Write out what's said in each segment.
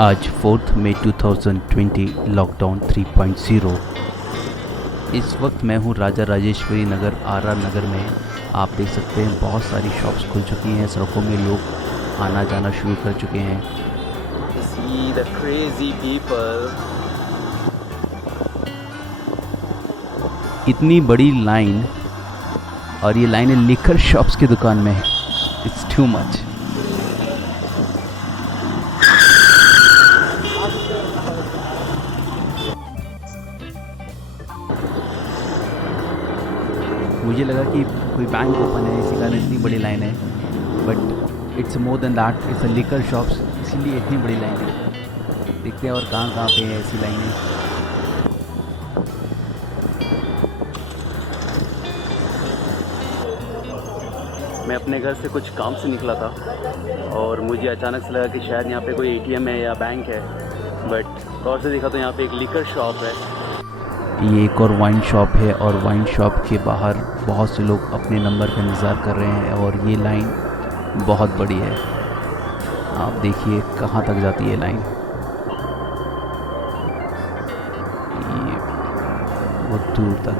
आज 4 मई 2020 लॉकडाउन 3.0। इस वक्त मैं हूँ राजा राजेश्वरी नगर आर नगर में। आप देख सकते हैं बहुत सारी शॉप्स खुल चुकी हैं, सड़कों में लोग आना जाना शुरू कर चुके हैं। See the crazy people. इतनी बड़ी लाइन, और ये लाइन है लिकर शॉप्स की दुकान में। It's too much. मुझे लगा कि कोई बैंक ओपन है, इसी कारण इतनी बड़ी लाइन है, but it's more than that. It's a liquor shops, इसीलिए इतनी बड़ी लाइन है। देखते हैं और कहाँ कहाँ पे है ऐसी लाइनें। मैं अपने घर से कुछ काम से निकला था और मुझे अचानक से लगा कि शायद यहाँ पे कोई एटीएम है या बैंक है, बट गौर से देखा तो यहाँ पे एक लिकर शॉप है। ये एक और वाइन शॉप है, और वाइन शॉप के बाहर बहुत से लोग अपने नंबर का इंतज़ार कर रहे हैं, और ये लाइन बहुत बड़ी है। आप देखिए कहाँ तक जाती है लाइन। ये बहुत दूर तक।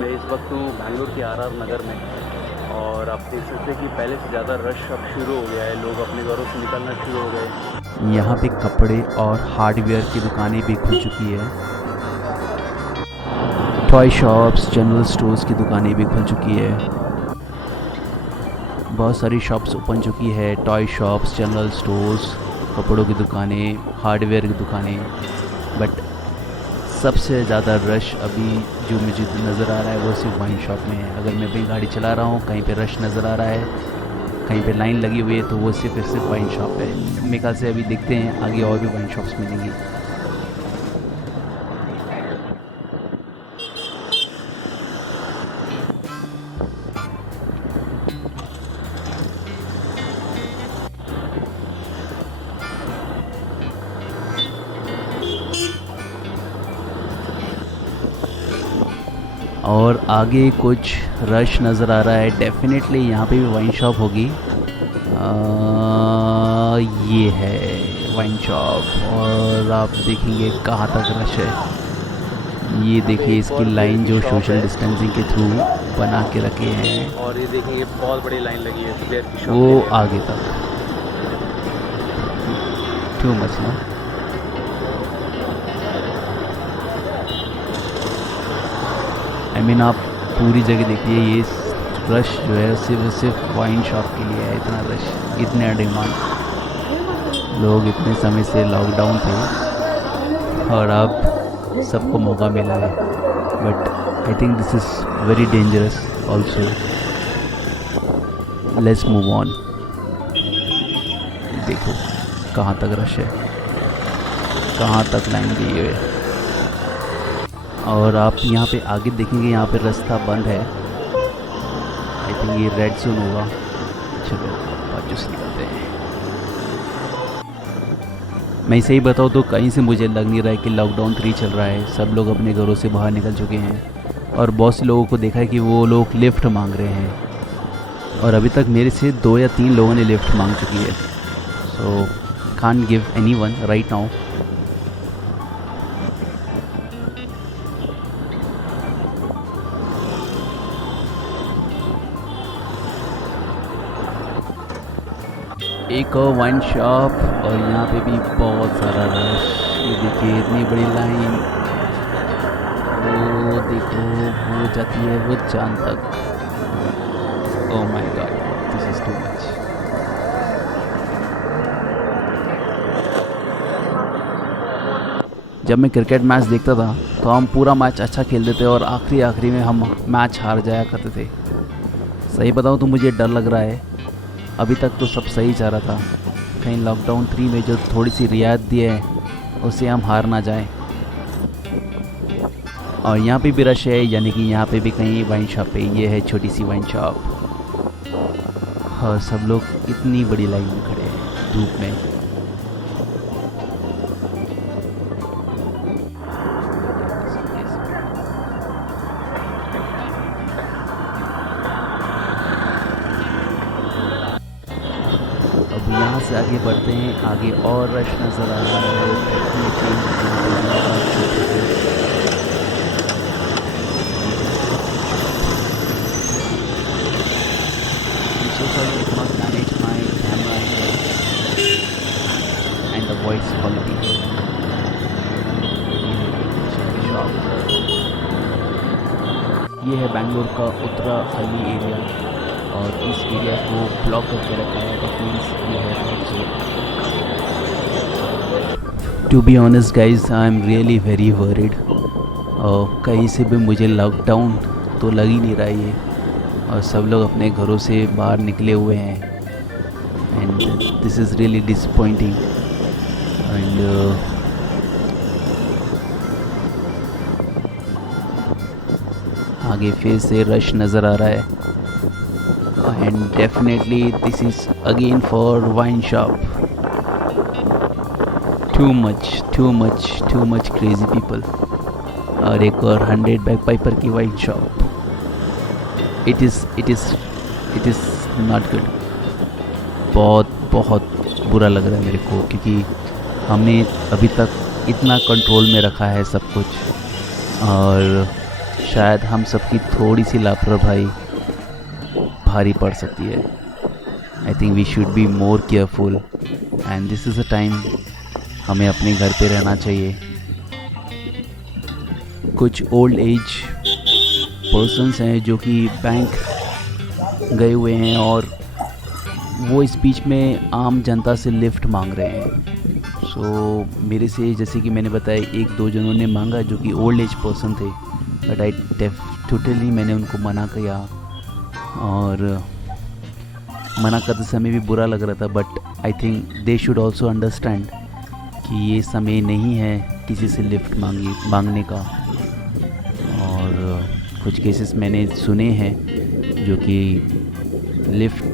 मैं इस वक्त हूँ बैंगलोर के आर नगर में, और आप देख सकते हैं कि पहले से ज़्यादा रश अब शुरू हो गया है। लोग अपने घरों से निकलना शुरू हो गए। यहाँ पे कपड़े और हार्डवेयर की दुकानें भी खुल चुकी है। टॉय शॉप्स, जनरल स्टोर्स की दुकानें भी खुल चुकी है। बहुत सारी शॉप्स ओपन चुकी है। टॉय शॉप्स, जनरल स्टोर्स, कपड़ों की दुकानें, हार्डवेयर की दुकानें। बट सबसे ज़्यादा रश अभी जो मुझे नज़र आ रहा है वो सिर्फ वाइन शॉप में है। अगर मैं अपनी गाड़ी चला रहा हूँ, कहीं पे रश नज़र आ रहा है, कहीं पे लाइन लगी हुई है, तो वो सिर्फ वाइन शॉप है। मेरे ख्याल से अभी देखते हैं आगे और भी वाइन शॉप्स मिलेंगी। और आगे कुछ रश नज़र आ रहा है। डेफिनेटली यहाँ पे भी वाइन शॉप होगी। ये है वाइन शॉप, और आप देखेंगे कहाँ तक रश है। ये देखिए इसकी लाइन जो सोशल डिस्टेंसिंग के थ्रू बना के रखे हैं, और ये देखेंगे बहुत बड़ी लाइन लगी है स्पेयर की शॉप वो के लिए। आगे तक। टू मच ना। आई मीन आप पूरी जगह देखिए, ये रश जो है सिर्फ वाइन शॉप के लिए है। इतना रश, इतने डिमांड, लोग इतने समय से लॉकडाउन थे और अब सबको मौका मिला है। But I think this is very dangerous also. Let's move on. देखो कहाँ तक रश है, कहाँ तक लाइन दी हुई है। और आप यहाँ पे आगे देखेंगे, यहाँ पे रास्ता बंद है। आई थिंक ये रेड जोन होगा। चलो बाजू से निकलते हैं। मैं सही बताऊँ तो कहीं से मुझे लग नहीं रहा है कि लॉकडाउन 3 चल रहा है। सब लोग अपने घरों से बाहर निकल चुके हैं, और बहुत से लोगों को देखा है कि वो लोग लिफ्ट मांग रहे हैं, और अभी तक मेरे से 2 या 3 लोगों ने लिफ्ट मांग चुकी है। So can't give anyone right now. एक और वाइन शॉप, और यहाँ पे भी बहुत सारा रश। ये देखिए इतनी बड़ी लाइन, वो देखो वो जाती है वो चांद तक। Oh my God, this is too much. जब मैं क्रिकेट मैच देखता था तो हम पूरा मैच अच्छा खेलते थे, और आखिरी में हम मैच हार जाया करते थे। सही बताऊँ तो मुझे डर लग रहा है। अभी तक तो सब सही जा रहा था, कहीं लॉकडाउन 3 में जो थोड़ी सी रियायत दी है उससे हम हार ना जाएं। और यहाँ पे भी रश है, यानी कि यहाँ पे भी कहीं वाइन शॉप है। ये है छोटी सी वाइन शॉप, और सब लोग इतनी बड़ी लाइन में खड़े हैं धूप में। यहाँ से आगे बढ़ते हैं, आगे और रश नज़र आ रहा है। So sorry I cannot manage my camera and the voice quality. ये है बैंगलोर का उत्तरा अली एरिया और इस एरिया को ब्लॉक करके रखा है। दैट मीन्स ये है red zone. To be honest guys, I am really very worried. कहीं से भी मुझे लॉकडाउन तो लग ही नहीं रहा है और सब लोग अपने घरों से बाहर निकले हुए हैं and this is really disappointing and आगे फिर से रश नज़र आ रहा है and definitely this is again for wine shop. Too much crazy people. और एक और 100 बैगपाइपर की wine shop. It is not good. बहुत बुरा लग रहा है मेरे को, क्योंकि हमने अभी तक इतना कंट्रोल में रखा है सब कुछ और शायद हम सबकी थोड़ी सी लापरवाही भारी पड़ सकती है। I think we should be more careful and this is a time हमें अपने घर पे रहना चाहिए। कुछ ओल्ड एज पर्सन्स हैं जो कि बैंक गए हुए हैं और वो इस बीच में आम जनता से लिफ्ट मांग रहे हैं। सो मेरे से, जैसे कि मैंने बताया, 1-2 जनों ने मांगा जो कि ओल्ड एज पर्सन थे, बट आई टोटली मैंने उनको मना किया और मना करते समय भी बुरा लग रहा था। But I think they should also understand कि ये समय नहीं है किसी से लिफ्ट मांगने का। और कुछ केसेस मैंने सुने हैं जो कि लिफ्ट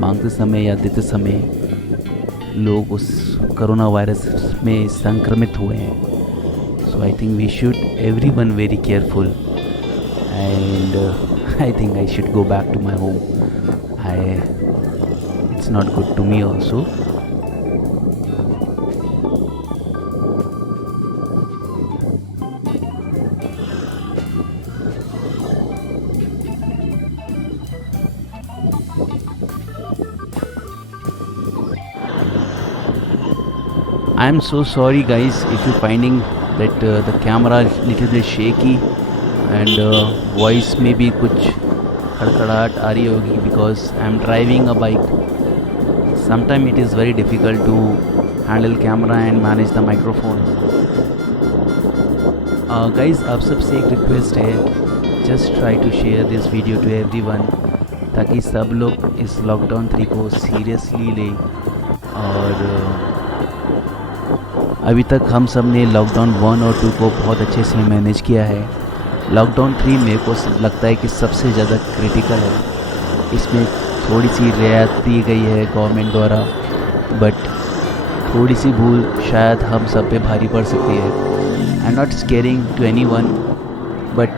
मांगते समय या देते समय लोग उस कोरोना वायरस में संक्रमित हुए हैं। So I think we should everyone very careful and I think I should go back to my home. It's not good to me also. I am so sorry guys if you're finding that the camera is little bit shaky and voice में भी कुछ खड़खड़ाहट आ रही होगी because I am driving a bike. Sometimes it is very difficult to handle camera and manage the microphone. Guys, आप सबसे एक request है, just try to share this video to everyone ताकि सब लोग इस लॉकडाउन 3 को सीरियसली लें। और अभी तक हम सब ने लॉकडाउन 1 और 2 को बहुत अच्छे से मैनेज किया है। लॉकडाउन 3 मेरे को लगता है कि सबसे ज़्यादा क्रिटिकल है। इसमें थोड़ी सी रियायत दी गई है गवर्नमेंट द्वारा, बट थोड़ी सी भूल शायद हम सब पे भारी पड़ सकती है। I am not scaring to anyone, but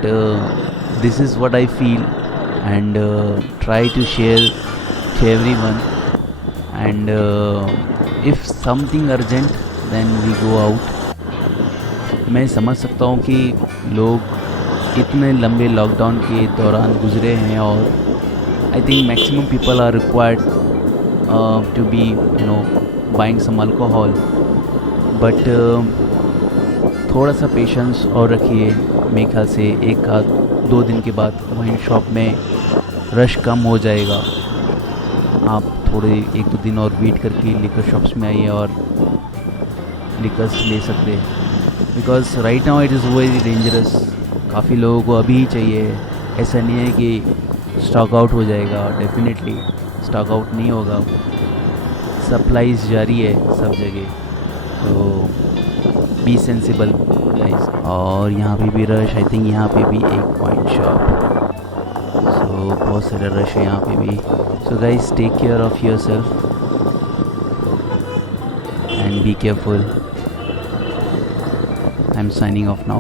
this is what I feel and try to share to everyone and if something urgent then we go out. मैं समझ सकता हूँ कि लोग इतने लंबे लॉकडाउन के दौरान गुजरे हैं और I think maximum people are required to be buying some alcohol, but थोड़ा सा पेशेंस और रखिए। मेरे ख्याल से 1-2 दिन के बाद वाइन शॉप में रश कम हो जाएगा। आप थोड़े 1-2 दिन और वेट करके लिकर शॉप्स में आइए और लिकर्स ले सकते हैं, because right now it is very dangerous. काफ़ी लोगों को अभी ही चाहिए, ऐसा नहीं है कि स्टॉक आउट हो जाएगा। डेफिनेटली स्टॉक आउट नहीं होगा, सप्लाईज जारी है सब जगह। तो बी सेंसिबल गाइस। और यहाँ पे भी रश, आई थिंक यहाँ पे भी एक वाइन शॉप, सो बहुत सारा रश है यहाँ पे भी। So guys, take care of yourself and be careful. I'm signing off now.